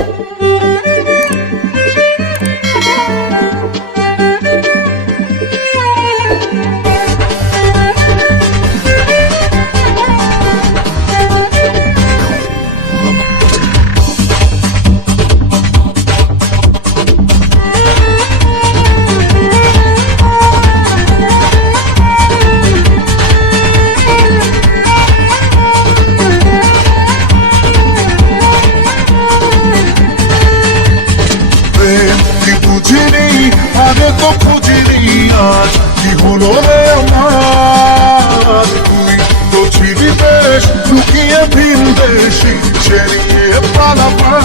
Thank you. আজ কি হলো রে আমার? তুই তো ছিলি বেশ, লুকিয়ে ভিন দেশি ছেড়িয়ে পালাবার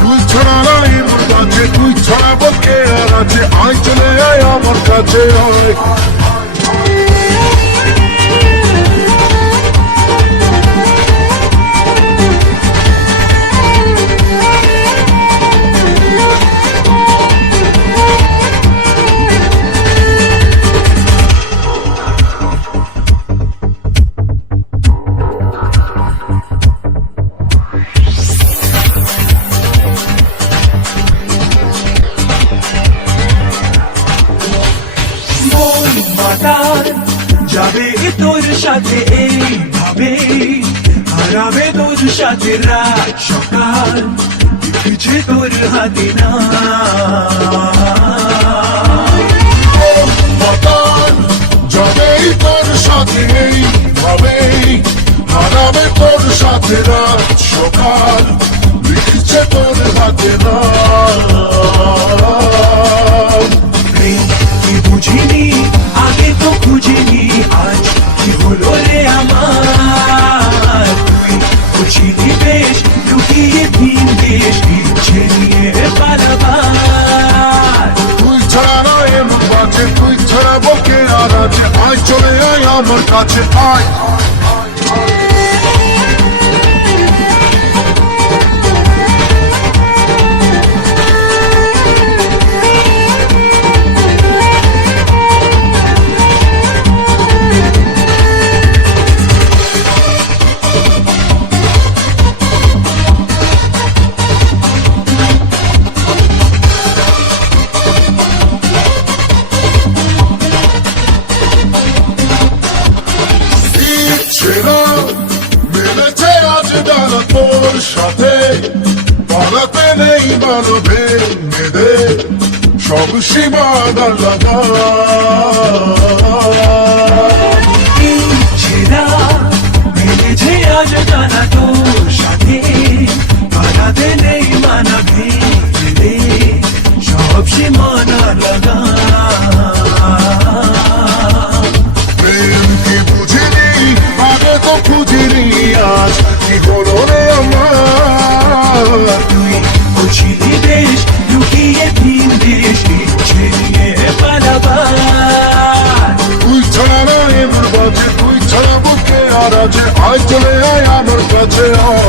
তুই ছাড়া নাই মোর কাছে, তুই ছাড়া বকে আর আছে? আয় চলে আয় আমার কাছে, আয়। মাতার যাবে তোর সাথে এইভাবে, হারাবে তোর সাথে রাত সকাল কিছু তোর হাতে না। যাবেই তোর সাথে ভাবেই হারাবে তোর সাথে চলে আয় আমার তোর সাথে পালাতে নেই মানবে মেদে সব সীমা লাগা বুঝিলি বেশ লুকিয়ে ভিন দেশ ছাড়া ছাড়া আর আছে আমার কাছে আয়